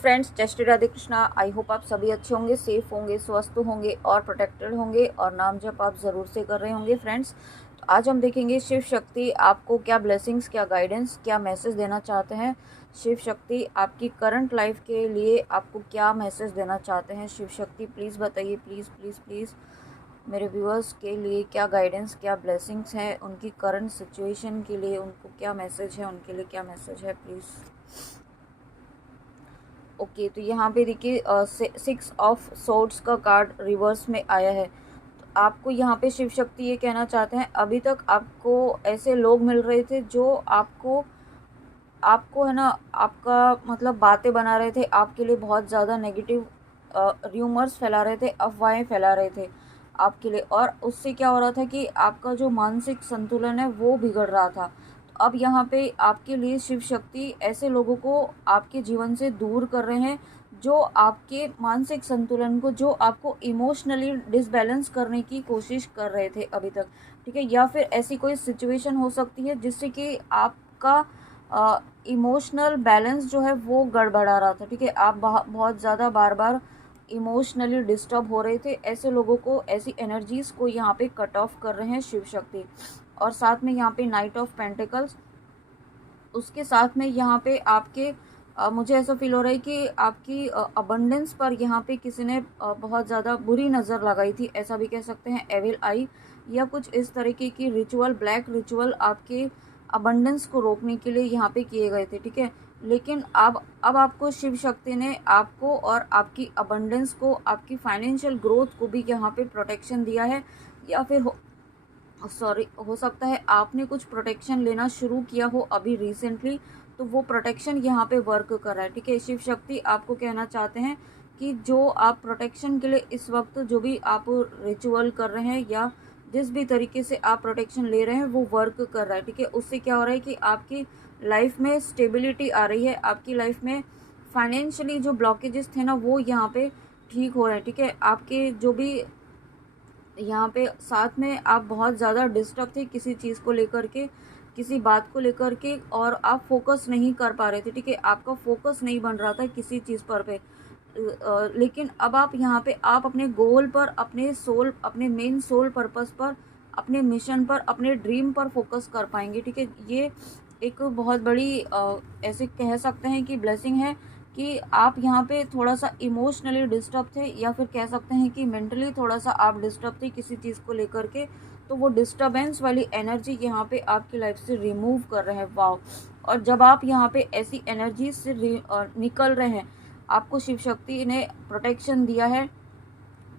Friends, जय Shri Radhe Krishna. I hope आप सभी अच्छे होंगे, सेफ होंगे, स्वस्थ होंगे और प्रोटेक्टेड होंगे और नाम जप आप ज़रूर से कर रहे होंगे। फ्रेंड्स, तो आज हम देखेंगे शिव शक्ति आपको क्या ब्लेसिंग्स, क्या गाइडेंस, क्या मैसेज देना चाहते हैं। शिव शक्ति आपकी करंट लाइफ के लिए आपको क्या मैसेज देना चाहते हैं। शिव शक्ति प्लीज़ बताइए, प्लीज़ प्लीज़ प्लीज़ मेरे व्यूअर्स के लिए क्या गाइडेंस, क्या ब्लेसिंग्स हैं, उनकी करंट सिचुएशन के लिए उनको क्या मैसेज है, उनके लिए क्या मैसेज है प्लीज़। ओके, तो यहाँ पे देखिए 6 ऑफ सोर्ड्स का कार्ड रिवर्स में आया है। तो आपको यहाँ पे शिव शक्ति ये कहना चाहते हैं, अभी तक आपको ऐसे लोग मिल रहे थे जो आपको आपको है ना, आपका मतलब बातें बना रहे थे, आपके लिए बहुत ज़्यादा नेगेटिव र्यूमर्स फैला रहे थे, अफवाहें फैला रहे थे आपके लिए। और उससे क्या हो रहा था कि आपका जो मानसिक संतुलन है वो बिगड़ रहा था। तो अब यहाँ पे आपके लिए शिव शक्ति ऐसे लोगों को आपके जीवन से दूर कर रहे हैं जो आपके मानसिक संतुलन को, जो आपको इमोशनली डिसबैलेंस करने की कोशिश कर रहे थे अभी तक। ठीक है, या फिर ऐसी कोई सिचुएशन हो सकती है जिससे कि आपका इमोशनल बैलेंस जो है वो गड़बड़ा रहा था। ठीक है, आप बहुत ज़्यादा बार बार इमोशनली डिस्टर्ब हो रहे थे। ऐसे लोगों को, ऐसी एनर्जीज़ को यहाँ पे कट ऑफ कर रहे हैं शिव शक्ति। और साथ में यहाँ पे नाइट ऑफ पेंटिकल्स, उसके साथ में यहाँ पे आपके मुझे ऐसा फील हो रहा है कि आपकी अबंडेंस पर यहाँ पे किसी ने बहुत ज़्यादा बुरी नज़र लगाई थी, ऐसा भी कह सकते हैं, एविल आई या कुछ इस तरीके की रिचुअल, ब्लैक रिचुअल आपके अबंडेंस को रोकने के लिए यहाँ पे किए गए थे। ठीक है, लेकिन अब आपको शिव शक्ति ने आपको और आपकी अबंडेंस को, आपकी फाइनेंशियल ग्रोथ को भी यहाँ पे प्रोटेक्शन दिया है। या फिर हो सकता है आपने कुछ प्रोटेक्शन लेना शुरू किया हो अभी रिसेंटली, तो वो प्रोटेक्शन यहाँ पे वर्क कर रहा है। ठीक है, शिव शक्ति आपको कहना चाहते हैं कि जो आप प्रोटेक्शन के लिए इस वक्त जो भी आप रिचुअल कर रहे हैं या जिस भी तरीके से आप प्रोटेक्शन ले रहे हैं वो वर्क कर रहा है। ठीक है, उससे क्या हो रहा है कि आपकी लाइफ में स्टेबिलिटी आ रही है, आपकी लाइफ में फाइनेंशियली जो ब्लॉकेजेस थे ना वो यहाँ पे ठीक हो रहे हैं। ठीक है, आपके जो भी यहाँ पे साथ में आप बहुत ज़्यादा डिस्टर्ब थे किसी चीज़ को लेकर के, किसी बात को लेकर के, और आप फोकस नहीं कर पा रहे थे। ठीक है, आपका फोकस नहीं बन रहा था किसी चीज़ पर पे। लेकिन अब आप यहाँ पे आप अपने गोल पर, अपने सोल, अपने मेन सोल पर्पस पर, अपने मिशन पर, अपने ड्रीम पर फोकस कर पाएंगे। ठीक है, ये एक बहुत बड़ी ऐसे कह सकते हैं कि ब्लेसिंग है कि आप यहाँ पे थोड़ा सा इमोशनली डिस्टर्ब थे, या फिर कह सकते हैं कि मेंटली थोड़ा सा आप डिस्टर्ब थे किसी चीज़ को लेकर के। तो वो डिस्टर्बेंस वाली एनर्जी यहाँ पे आपकी लाइफ से रिमूव कर रहे हैं। वाओ! और जब आप यहाँ पे ऐसी एनर्जी से निकल रहे हैं, आपको शिव शक्ति ने प्रोटेक्शन दिया है,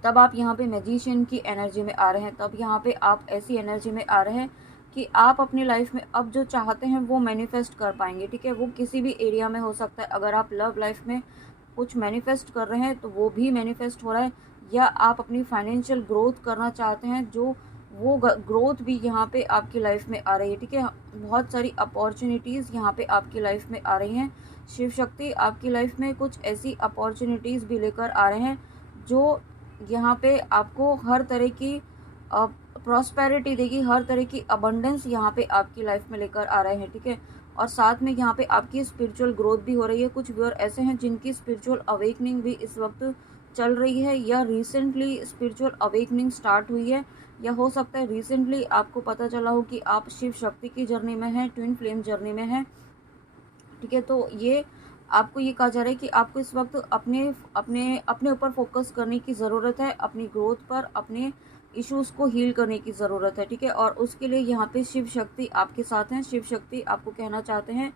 तब आप यहाँ पे मैजिशियन की एनर्जी में आ रहे हैं। तब यहाँ पे आप ऐसी एनर्जी में आ रहे हैं कि आप अपनी लाइफ में अब जो चाहते हैं वो मैनिफेस्ट कर पाएंगे। ठीक है, वो किसी भी एरिया में हो सकता है। अगर आप लव लाइफ में कुछ मैनिफेस्ट कर रहे हैं तो वो भी मैनिफेस्ट हो रहा है, या आप अपनी फाइनेंशियल ग्रोथ करना चाहते हैं, जो वो ग्रोथ भी यहाँ पे आपकी लाइफ में आ रही है। ठीक है, बहुत सारी अपॉर्चुनिटीज़ यहाँ पे आपकी लाइफ में आ रही हैं। शिव शक्ति आपकी लाइफ में कुछ ऐसी अपॉर्चुनिटीज़ भी लेकर आ रहे हैं जो यहाँ पे आपको हर तरह की प्रॉस्पेरिटी देगी, हर तरह की अबंडेंस यहाँ पे आपकी लाइफ में लेकर आ रहे हैं। ठीक है, और साथ में यहाँ पे आपकी स्पिरिचुअल ग्रोथ भी हो रही है। कुछ व्यूअर ऐसे हैं जिनकी स्पिरिचुअल अवेकनिंग भी इस वक्त चल रही है, या रिसेंटली स्पिरिचुअल अवेकनिंग स्टार्ट हुई है, या हो सकता है रिसेंटली आपको पता चला हो कि आप शिव शक्ति की जर्नी में हैं, ट्विन फ्लेम जर्नी में हैं। ठीक है, तो ये आपको ये कहा जा रहा है कि आपको इस वक्त अपने अपने अपने ऊपर फोकस करने की ज़रूरत है, अपनी ग्रोथ पर, अपने इश्यूज़ को हील करने की ज़रूरत है। ठीक है, और उसके लिए यहाँ पे शिव शक्ति आपके साथ हैं। शिव शक्ति आपको कहना चाहते हैं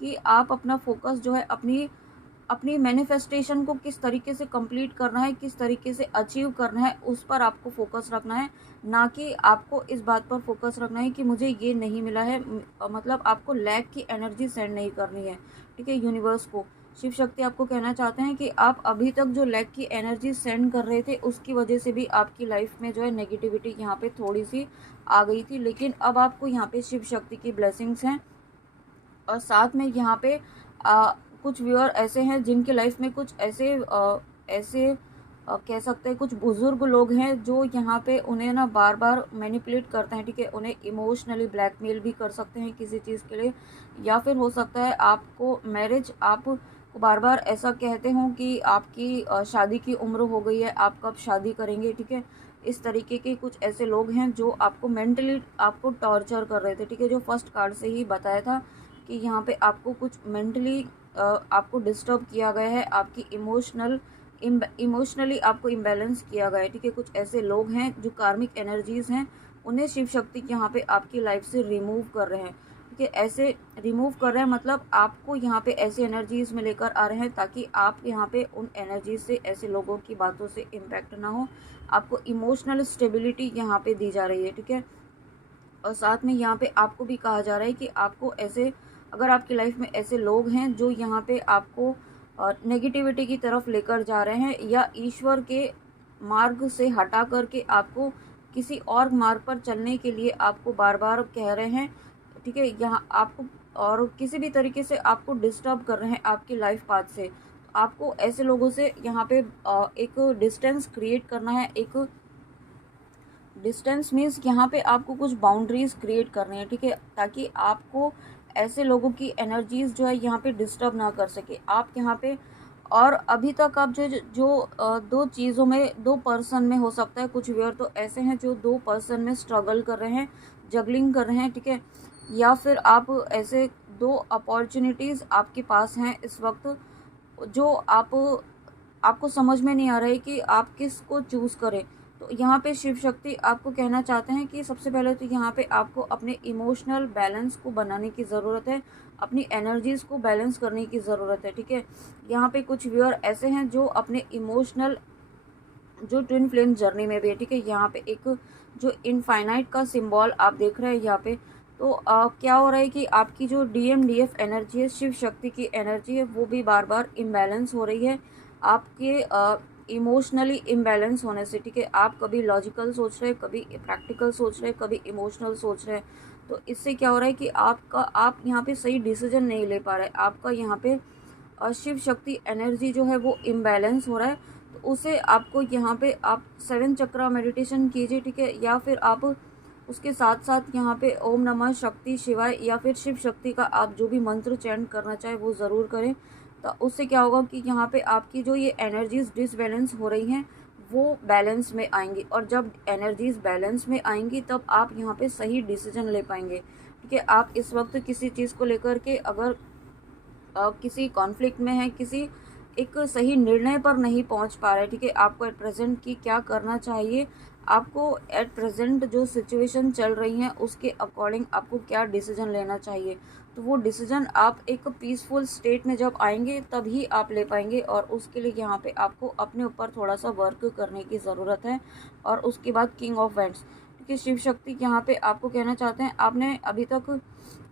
कि आप अपना फोकस जो है अपनी अपनी मैनिफेस्टेशन को किस तरीके से कंप्लीट करना है, किस तरीके से अचीव करना है, उस पर आपको फोकस रखना है, ना कि आपको इस बात पर फोकस रखना है कि मुझे ये नहीं मिला है। मतलब आपको लैक की एनर्जी सेंड नहीं करनी है। ठीक है, यूनिवर्स को शिव शक्ति आपको कहना चाहते हैं कि आप अभी तक जो लैक की एनर्जी सेंड कर रहे थे उसकी वजह से भी आपकी लाइफ में जो है नेगेटिविटी यहाँ पे थोड़ी सी आ गई थी, लेकिन अब आपको यहाँ पे शिव शक्ति की ब्लेसिंग्स हैं। और साथ में यहाँ पे कुछ व्यूअर ऐसे हैं जिनकी लाइफ में कुछ ऐसे कह सकते हैं कुछ बुजुर्ग लोग हैं जो यहाँ पे उन्हें ना बार बार मैनिपुलेट करते हैं। ठीक है, उन्हें इमोशनली ब्लैकमेल भी कर सकते हैं किसी चीज़ के लिए, या फिर हो सकता है आपको मैरिज, आप आपको बार बार ऐसा कहते हों कि आपकी शादी की उम्र हो गई है, आप कब शादी करेंगे, ठीक है। इस तरीके के कुछ ऐसे लोग हैं जो आपको मेंटली आपको टॉर्चर कर रहे थे, ठीक है। जो फर्स्ट कार्ड से ही बताया था कि यहाँ पे आपको कुछ मेंटली आपको डिस्टर्ब किया गया है, आपकी इमोशनली आपको इम्बैलेंस किया गया है, ठीक है। कुछ ऐसे लोग हैं जो कार्मिक एनर्जीज हैं, उन्हें शिव शक्ति यहाँ पे आपकी लाइफ से रिमूव कर रहे हैं, ठीक है। ऐसे रिमूव कर रहे हैं मतलब आपको यहाँ पे ऐसी एनर्जीज में लेकर आ रहे हैं ताकि आप यहाँ पे उन एनर्जीज से, ऐसे लोगों की बातों से इम्पैक्ट ना हो। आपको इमोशनल स्टेबिलिटी यहाँ पे दी जा रही है, ठीक है। और साथ में यहाँ पे आपको भी कहा जा रहा है कि आपको ऐसे, अगर आपकी लाइफ में ऐसे लोग हैं जो यहाँ पे आपको नेगेटिविटी की तरफ लेकर जा रहे हैं या ईश्वर के मार्ग से हटा करके आपको किसी और मार्ग पर चलने के लिए आपको बार बार कह रहे हैं, ठीक है। यहाँ आपको और किसी भी तरीके से आपको डिस्टर्ब कर रहे हैं आपकी लाइफ पाथ से, तो आपको ऐसे लोगों से यहाँ पे एक डिस्टेंस क्रिएट करना है। एक डिस्टेंस मीन्स यहाँ पे आपको कुछ बाउंड्रीज क्रिएट करनी है, ठीक है, ताकि आपको ऐसे लोगों की एनर्जीज जो है यहाँ पे डिस्टर्ब ना कर सके आप यहाँ पे। और अभी तक आप दो चीज़ों में, दो पर्सन में हो सकता है, कुछ व्यूअर तो ऐसे हैं जो दो पर्सन में स्ट्रगल कर रहे हैं, जगलिंग कर रहे हैं, ठीक है। या फिर आप ऐसे दो अपॉर्चुनिटीज़ आपके पास हैं इस वक्त जो आपको समझ में नहीं आ रहा है कि आप किसको चूज़ करें। तो यहाँ पे शिव शक्ति आपको कहना चाहते हैं कि सबसे पहले तो यहाँ पे आपको अपने इमोशनल बैलेंस को बनाने की ज़रूरत है, अपनी एनर्जीज़ को बैलेंस करने की ज़रूरत है, ठीक है। यहाँ पे कुछ व्यूअर ऐसे हैं जो अपने इमोशनल जो ट्विन फ्लेम जर्नी में भी है, ठीक है। यहाँ पे एक जो इनफाइनाइट का सिंबल आप देख रहे हैं यहाँ पे, तो क्या हो रहा है कि आपकी जो DMDF एनर्जी है, शिव शक्ति की एनर्जी है, वो भी बार बार इम्बैलेंस हो रही है आपके इमोशनली इम्बैलेंस होने से, ठीक है। आप कभी लॉजिकल सोच रहे हैं, कभी प्रैक्टिकल सोच रहे हैं, कभी इमोशनल सोच रहे हैं। तो इससे क्या हो रहा है कि आप यहाँ पे सही डिसीजन नहीं ले पा रहे, आपका यहाँ पे शिव शक्ति एनर्जी जो है वो इम्बैलेंस हो रहा है। तो उसे आपको यहाँ पे आप 7 चक्रा मेडिटेशन कीजिए, ठीक है। या फिर आप उसके साथ साथ यहाँ पे ओम नमः शक्ति शिवाय या फिर शिव शक्ति का आप जो भी मंत्र चैंट करना चाहे वो ज़रूर करें। तो उससे क्या होगा कि यहाँ पे आपकी जो ये एनर्जीज डिसबैलेंस हो रही हैं वो बैलेंस में आएंगी, और जब एनर्जीज बैलेंस में आएंगी तब आप यहाँ पे सही डिसीजन ले पाएंगे, ठीक है। आप इस वक्त किसी चीज़ को लेकर के अगर किसी कॉन्फ्लिक्ट में है, किसी एक सही निर्णय पर नहीं पहुंच पा रहे, ठीक है। आपको एट प्रेजेंट की क्या करना चाहिए, आपको एट प्रेजेंट जो सिचुएशन चल रही है उसके अकॉर्डिंग आपको क्या डिसीजन लेना चाहिए, तो वो डिसीजन आप एक पीसफुल स्टेट में जब आएंगे तभी आप ले पाएंगे। और उसके लिए यहाँ पे आपको अपने ऊपर थोड़ा सा वर्क करने की ज़रूरत है। और उसके बाद किंग ऑफ वैंड्स, क्योंकि शिव शक्ति यहाँ पे आपको कहना चाहते हैं आपने अभी तक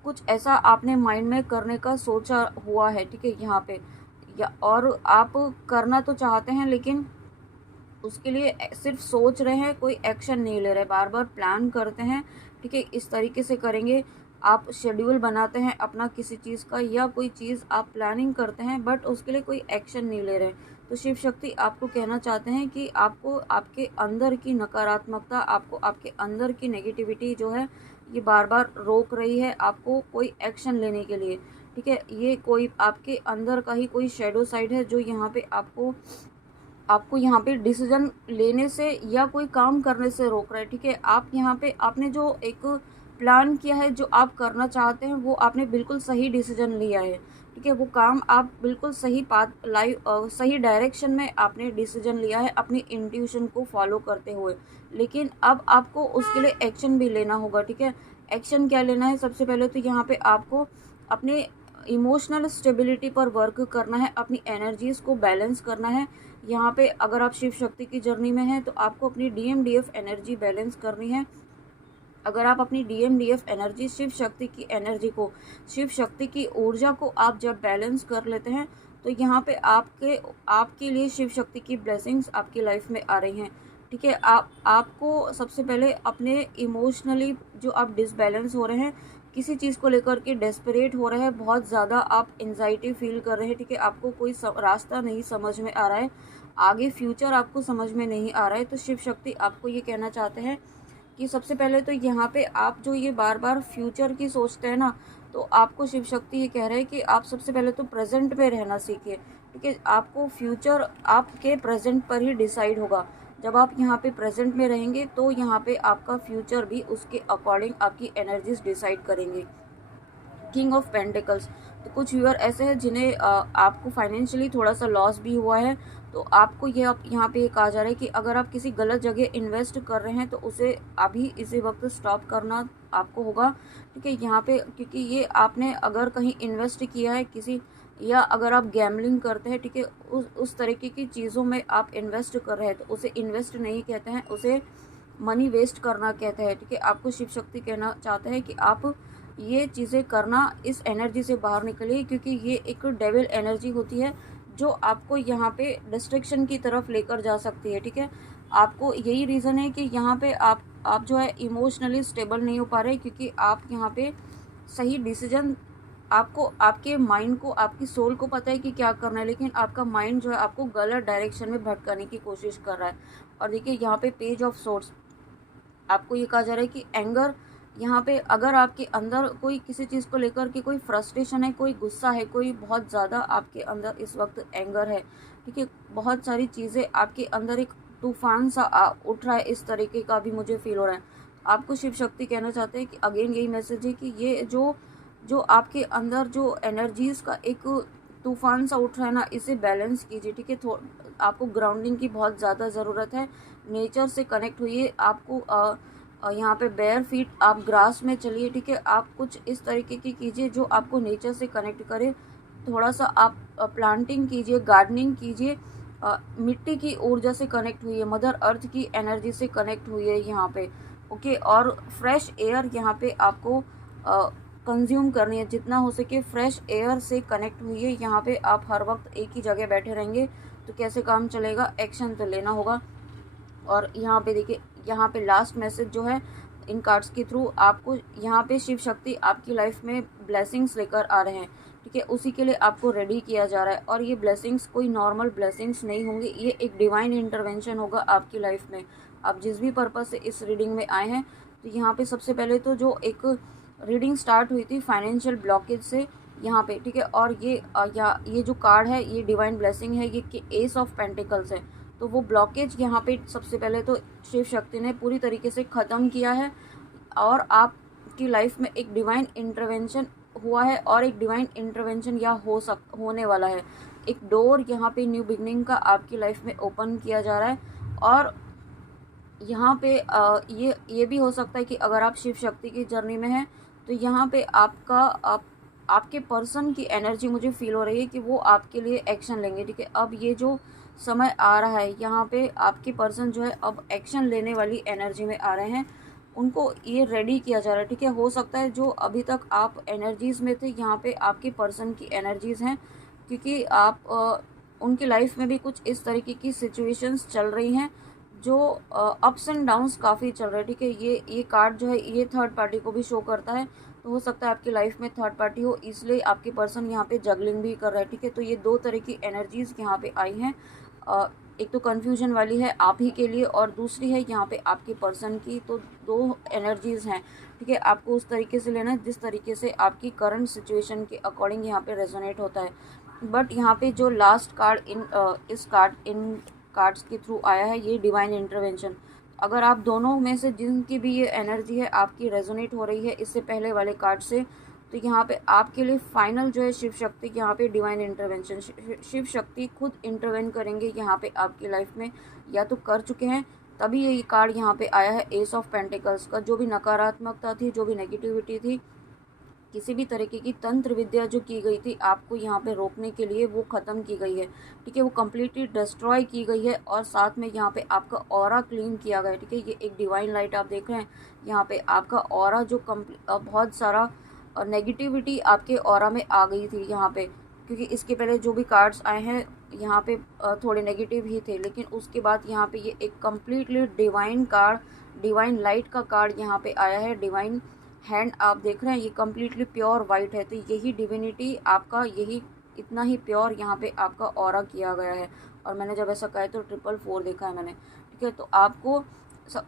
कुछ ऐसा आपने माइंड में करने का सोचा हुआ है, ठीक है, यहाँ पे, या और आप करना तो चाहते हैं लेकिन उसके लिए सिर्फ सोच रहे हैं, कोई एक्शन नहीं ले रहे, बार बार प्लान करते हैं, ठीक है। इस तरीके से करेंगे, आप शेड्यूल बनाते हैं अपना किसी चीज़ का या कोई चीज़ आप प्लानिंग करते हैं बट उसके लिए कोई एक्शन नहीं ले रहे। तो शिव शक्ति आपको कहना चाहते हैं कि आपको आपके अंदर की नकारात्मकता, आपको आपके अंदर की नेगेटिविटी जो है ये बार बार रोक रही है आपको कोई एक्शन लेने के लिए, ठीक है। ये कोई आपके अंदर का ही कोई शेडो साइड है जो यहाँ पे आपको यहाँ पे डिसीजन लेने से या कोई काम करने से रोक रहा है, ठीक है। आप यहाँ पे आपने जो एक प्लान किया है, जो आप करना चाहते हैं वो आपने बिल्कुल सही डिसीजन लिया है, ठीक है। वो काम आप बिल्कुल सही सही डायरेक्शन में आपने डिसीजन लिया है अपनी इंट्यूशन को फॉलो करते हुए। लेकिन अब आपको उसके लिए एक्शन भी लेना होगा, ठीक है। एक्शन क्या लेना है, सबसे पहले तो यहाँ पे आपको अपने इमोशनल स्टेबिलिटी पर वर्क करना है, अपनी एनर्जीज़ को बैलेंस करना है। यहाँ पे अगर आप शिव शक्ति की जर्नी में हैं तो आपको अपनी DMDF एनर्जी बैलेंस करनी है। अगर आप अपनी DMDF एनर्जी, शिव शक्ति की एनर्जी को, शिव शक्ति की ऊर्जा को आप जब बैलेंस कर लेते हैं तो यहाँ पे आपके लिए शिव शक्ति की ब्लेसिंग्स आपकी लाइफ में आ रही हैं, ठीक है। आपको सबसे पहले अपने इमोशनली जो आप डिसबैलेंस हो रहे हैं, किसी चीज़ को लेकर के डेस्परेट हो रहे हैं, बहुत ज़्यादा आप एंजाइटी फील कर रहे हैं, ठीक है। आपको कोई रास्ता नहीं समझ में आ रहा है, आगे फ्यूचर आपको समझ में नहीं आ रहा है, तो शिव शक्ति आपको ये कहना चाहते हैं कि सबसे पहले तो यहाँ पे आप जो ये बार बार फ्यूचर की सोचते हैं ना, तो आपको शिव शक्ति ये कह रहे हैं कि आप सबसे पहले तो प्रेजेंट में रहना सीखिए, ठीक है। आपको फ्यूचर आपके प्रेजेंट पर ही डिसाइड होगा। जब आप यहाँ पे प्रेजेंट में रहेंगे तो यहाँ पे आपका फ्यूचर भी उसके अकॉर्डिंग आपकी एनर्जीज डिसाइड करेंगे। किंग ऑफ पेंटिकल्स, तो कुछ व्यूअर ऐसे हैं जिन्हें आपको फाइनेंशियली थोड़ा सा लॉस भी हुआ है, तो आपको ये यहाँ पे कहा जा रहा है कि अगर आप किसी गलत जगह इन्वेस्ट कर रहे हैं तो उसे अभी इसी वक्त स्टॉप करना आपको होगा, ठीक है। यहाँ पे क्योंकि ये आपने अगर कहीं इन्वेस्ट किया है किसी, या अगर आप गैमलिंग करते हैं, ठीक है, उस तरीके की चीज़ों में आप इन्वेस्ट कर रहे हैं तो उसे इन्वेस्ट नहीं कहते हैं, उसे मनी वेस्ट करना कहते हैं, ठीक है। आपको शिव शक्ति कहना चाहते हैं कि आप ये चीज़ें करना, इस एनर्जी से बाहर निकलिए, क्योंकि ये एक डेविल एनर्जी होती है जो आपको यहाँ पे डिस्ट्रैक्शन की तरफ लेकर जा सकती है, ठीक है। आपको यही रीज़न है कि यहाँ पे आप जो है इमोशनली स्टेबल नहीं हो पा रहे, क्योंकि आप यहाँ पे सही डिसीजन, आपको आपके माइंड को, आपकी सोल को पता है कि क्या करना है, लेकिन आपका माइंड जो है आपको गलत डायरेक्शन में भटकाने की कोशिश कर रहा है। और देखिए यहाँ पे पेज ऑफ सोर्स, आपको ये कहा जा रहा है कि एंगर, यहाँ पे अगर आपके अंदर कोई किसी चीज़ को लेकर के कोई फ्रस्ट्रेशन है, कोई गुस्सा है, कोई बहुत ज़्यादा आपके अंदर इस वक्त एंगर है, ठीक है, बहुत सारी चीज़ें आपके अंदर एक तूफान सा उठ रहा है, इस तरीके का भी मुझे फील हो रहा है। आपको शिव शक्ति कहना चाहते हैं कि अगेन यही मैसेज है कि ये जो जो आपके अंदर जो एनर्जीज़ का एक तूफान सा उठ रहा है ना, इसे बैलेंस कीजिए, ठीक है। आपको ग्राउंडिंग की बहुत ज़्यादा ज़रूरत है, नेचर से कनेक्ट होइए। आपको यहाँ पे बेयर फीट आप ग्रास में चलिए, ठीक है। आप कुछ इस तरीके की कीजिए जो आपको नेचर से कनेक्ट करे। थोड़ा सा आप प्लांटिंग कीजिए, गार्डनिंग कीजिए, मिट्टी की ऊर्जा से कनेक्ट हुई है, मदर अर्थ की एनर्जी से कनेक्ट हुई है यहाँ पे, ओके। और फ्रेश एयर यहाँ पे आपको कंज्यूम करनी है, जितना हो सके फ्रेश एयर से कनेक्ट हुई है। यहाँ पे आप हर वक्त एक ही जगह बैठे रहेंगे तो कैसे काम चलेगा, एक्शन तो लेना होगा। और यहाँ पे देखिए, यहाँ पे लास्ट मैसेज जो है इन कार्ड्स के थ्रू आपको, यहाँ पे शिव शक्ति आपकी लाइफ में ब्लेसिंग्स लेकर आ रहे हैं, ठीक है। उसी के लिए आपको रेडी किया जा रहा है, और ये ब्लेसिंग्स कोई नॉर्मल ब्लेसिंग्स नहीं होंगे, ये एक डिवाइन इंटरवेंशन होगा आपकी लाइफ में। आप जिस भी पर्पज़ से इस रीडिंग में आए हैं, तो यहाँ पे सबसे पहले तो जो एक रीडिंग स्टार्ट हुई थी फाइनेंशियल ब्लॉकेज से यहाँ पे, ठीक है। और ये जो कार्ड है ये डिवाइन ब्लेसिंग है, ये एस ऑफ पेंटिकल्स है। तो वो ब्लॉकेज यहाँ पे सबसे पहले तो शिव शक्ति ने पूरी तरीके से ख़त्म किया है, और आपकी लाइफ में एक डिवाइन इंटरवेंशन हुआ है, और एक डिवाइन इंटरवेंशन या होने वाला है। एक डोर यहाँ पे न्यू बिगनिंग का आपकी लाइफ में ओपन किया जा रहा है। और यहाँ पे ये भी हो सकता है कि अगर आप शिव शक्ति की जर्नी में हैं तो यहाँ पे आपके पर्सन की एनर्जी मुझे फील हो रही है कि वो आपके लिए एक्शन लेंगे, ठीक है। अब ये जो समय आ रहा है, यहाँ पे आपके पर्सन जो है अब एक्शन लेने वाली एनर्जी में आ रहे हैं, उनको ये रेडी किया जा रहा है, ठीक है। हो सकता है जो अभी तक आप एनर्जीज़ में थे, यहाँ पे आपके पर्सन की एनर्जीज़ हैं, क्योंकि उनकी लाइफ में भी कुछ इस तरीके की सिचुएशंस चल रही हैं जो अप्स एंड डाउन्स काफ़ी चल रहे हैं, ठीक है। ये कार्ड जो है ये थर्ड पार्टी को भी शो करता है, तो हो सकता है आपकी लाइफ में थर्ड पार्टी हो, इसलिए आपके पर्सन यहाँ पे जगलिंग भी कर रहा है, ठीक है। तो ये दो तरह की एनर्जीज़ यहाँ पे आई हैं। एक तो कन्फ्यूजन वाली है आप ही के लिए, और दूसरी है यहाँ पे आपके पर्सन की। तो दो एनर्जीज़ हैं, ठीक है। आपको उस तरीके से लेना है जिस तरीके से आपकी करंट सिचुएशन के अकॉर्डिंग यहाँ पे रेजोनेट होता है। बट यहाँ पे जो लास्ट कार्ड इन कार्ड्स के थ्रू आया है, ये डिवाइन इंटरवेंशन। अगर आप दोनों में से जिनकी भी ये एनर्जी है आपकी रेजोनेट हो रही है इससे पहले वाले कार्ड से, तो यहाँ पे आपके लिए फाइनल जो है शिव शक्ति, यहाँ पे डिवाइन इंटरवेंशन, शिव शक्ति खुद इंटरवेन करेंगे यहाँ पे आपकी लाइफ में, या तो कर चुके हैं, तभी ये कार्ड यहाँ पे आया है एस ऑफ पेंटिकल्स का। जो भी नकारात्मकता थी, जो भी नेगेटिविटी थी, किसी भी तरीके की तंत्र विद्या जो की गई थी आपको यहाँ पे रोकने के लिए, वो ख़त्म की गई है, ठीक है। वो कम्प्लीटली डिस्ट्रॉय की गई है, और साथ में यहाँ पे आपका ऑरा क्लीन किया गया है, ठीक है। ये एक डिवाइन लाइट आप देख रहे हैं, यहाँ पे आपका ऑरा जो बहुत सारा नेगेटिविटी आपके ऑरा में आ गई थी यहाँ पे, क्योंकि इसके पहले जो भी कार्ड्स आए हैं यहाँ पे थोड़े नेगेटिव ही थे, लेकिन उसके बाद यहाँ पे ये एक completely divine card, divine light का कार्ड यहाँ पे आया है। डिवाइन हैंड आप देख रहे हैं, ये कम्प्लीटली प्योर वाइट है, तो यही डिविनिटी आपका, यही इतना ही प्योर यहाँ पे आपका ऑरा किया गया है। और मैंने जब ऐसा कहा है तो 444 देखा है मैंने, ठीक है। तो आपको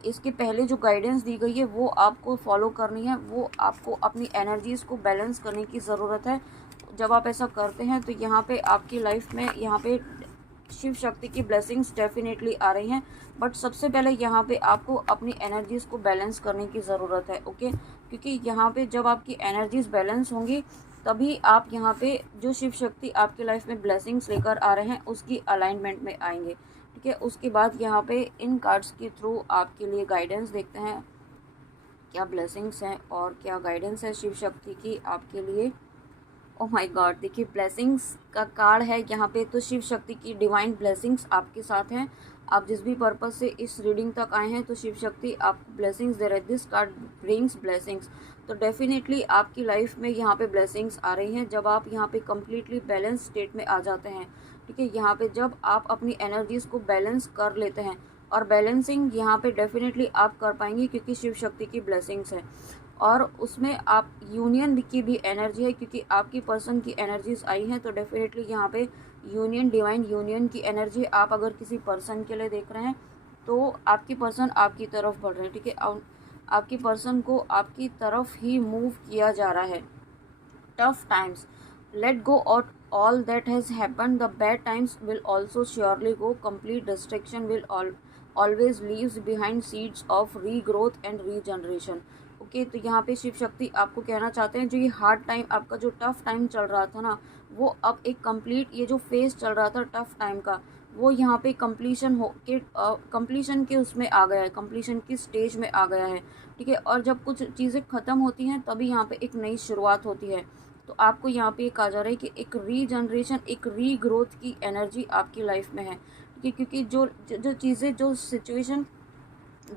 इसके पहले जो गाइडेंस दी गई है वो आपको फॉलो करनी है। वो आपको अपनी एनर्जीज़ को बैलेंस करने की ज़रूरत है। जब आप ऐसा करते हैं तो यहाँ पे आपकी लाइफ में यहाँ पे शिव शक्ति की ब्लेसिंग्स डेफिनेटली आ रही हैं। बट सबसे पहले यहाँ पे आपको अपनी एनर्जीज़ को बैलेंस करने की ज़रूरत है, ओके। क्योंकि यहाँ पे जब आपकी एनर्जीज़ बैलेंस होंगी तभी आप यहाँ पे जो शिव शक्ति आपकी लाइफ में ब्लेसिंग्स लेकर आ रहे हैं उसकी अलाइनमेंट में आएंगे, ठीक है। उसके बाद यहाँ पे इन कार्ड्स के थ्रू आपके लिए गाइडेंस देखते हैं, क्या ब्लेसिंग्स हैं और क्या गाइडेंस है शिव शक्ति की आपके लिए। ओह माय गॉड, देखिए ब्लेसिंग्स का कार्ड है यहाँ पे। तो शिव शक्ति की डिवाइन ब्लेसिंग्स आपके साथ हैं। आप जिस भी पर्पज़ से इस रीडिंग तक आए हैं तो शिव शक्ति आपको ब्लेसिंग्स दे रहे हैं। This card brings blessings. तो डेफिनेटली आपकी लाइफ में यहाँ पे ब्लेसिंग्स आ रही हैं जब आप यहाँ पे कम्प्लीटली बैलेंस स्टेट में आ जाते हैं, ठीक है। यहाँ पे जब आप अपनी एनर्जीज़ को बैलेंस कर लेते हैं, और बैलेंसिंग यहाँ पे डेफिनेटली आप कर पाएंगे क्योंकि शिव शक्ति की ब्लेसिंग्स है। और उसमें आप यूनियन की भी एनर्जी है क्योंकि आपकी पर्सन की एनर्जीज आई हैं। तो डेफिनेटली यहाँ पे यूनियन, डिवाइन यूनियन की एनर्जी, आप अगर किसी पर्सन के लिए देख रहे हैं तो आपकी पर्सन आपकी तरफ बढ़ रहे हैं, ठीक है। आपकी पर्सन को आपकी तरफ ही मूव किया जा रहा है। Tough times, let go of all that has happened. The bad times will also surely go. Complete destruction will always leaves behind seeds of regrowth and regeneration. Okay, तो यहाँ पे शिव शक्ति आपको कहना चाहते हैं जो ये हार्ड टाइम, आपका जो टफ टाइम चल रहा था ना, वो अब एक कंप्लीट, ये जो फेज चल रहा था टफ टाइम का, वो यहाँ पे कंप्लीशन के उसमें आ गया है, कंप्लीशन की स्टेज में आ गया है, ठीक है। और जब कुछ चीज़ें ख़त्म होती हैं तभी यहाँ पे एक नई शुरुआत होती है। तो आपको यहाँ पे कहा जा रहा है कि एक रीजनरेशन, एक रीग्रोथ की एनर्जी आपकी लाइफ में है, ठीक है। क्योंकि जो चीज़ें, जो सिचुएशन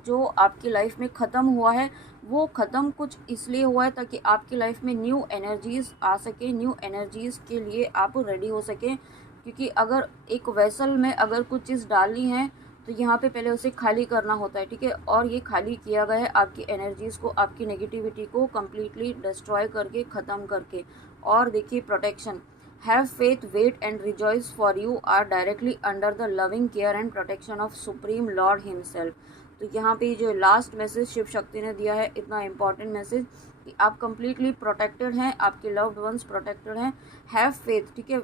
जो आपकी लाइफ में ख़त्म हुआ है वो ख़त्म कुछ इसलिए हुआ है ताकि आपकी लाइफ में न्यू एनर्जीज़ आ सके, न्यू एनर्जीज़ के लिए आप रेडी हो सकें। क्योंकि अगर एक वेसल में अगर कुछ चीज़ डालनी है तो यहाँ पे पहले उसे खाली करना होता है, ठीक है। और ये खाली किया गया है आपकी एनर्जीज़ को, आपकी नेगेटिविटी को कम्प्लीटली डिस्ट्रॉय करके, ख़त्म करके। और देखिए protection, have faith, wait and rejoice for you are directly under the loving care and protection of supreme lord himself. तो यहाँ पे जो लास्ट मैसेज शिव शक्ति ने दिया है, इतना इम्पॉर्टेंट मैसेज कि आप कम्प्लीटली प्रोटेक्टेड हैं, आपके लव्ड वंस प्रोटेक्टेड हैं। हैव फेथ, ठीक है,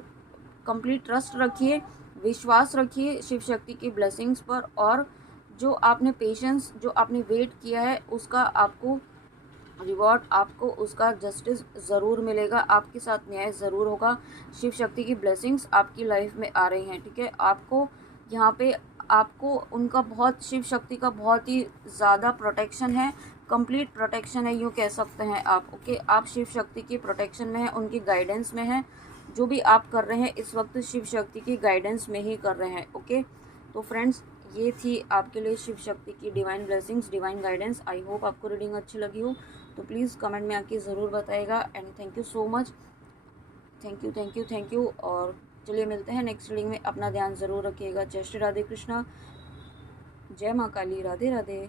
कंप्लीट ट्रस्ट रखिए, विश्वास रखिए शिव शक्ति की ब्लेसिंग्स पर। और जो आपने पेशेंस, जो आपने वेट किया है उसका आपको रिवॉर्ड, आपको उसका जस्टिस ज़रूर मिलेगा, आपके साथ न्याय ज़रूर होगा। शिव शक्ति की ब्लेसिंग्स आपकी लाइफ में आ रही हैं, ठीक है। आपको यहाँ पे आपको उनका बहुत, शिव शक्ति का बहुत ही ज़्यादा प्रोटेक्शन है, कंप्लीट प्रोटेक्शन है, यूँ कह सकते हैं आप, ओके। आप शिव शक्ति की प्रोटेक्शन में हैं, उनकी गाइडेंस में हैं। जो भी आप कर रहे हैं इस वक्त शिव शक्ति की गाइडेंस में ही कर रहे हैं, ओके। तो फ्रेंड्स, ये थी आपके लिए शिव शक्ति की divine blessings, divine guidance. I hope आपको रीडिंग अच्छी लगी हो, तो प्लीज़ कमेंट में आके ज़रूर बताइएगा। And thank you so much, thank you, thank you, thank you. और चलिए मिलते हैं नेक्स्ट रीडिंग में। अपना ध्यान ज़रूर रखिएगा। जय श्री राधे कृष्णा, जय माँ काली, राधे राधे।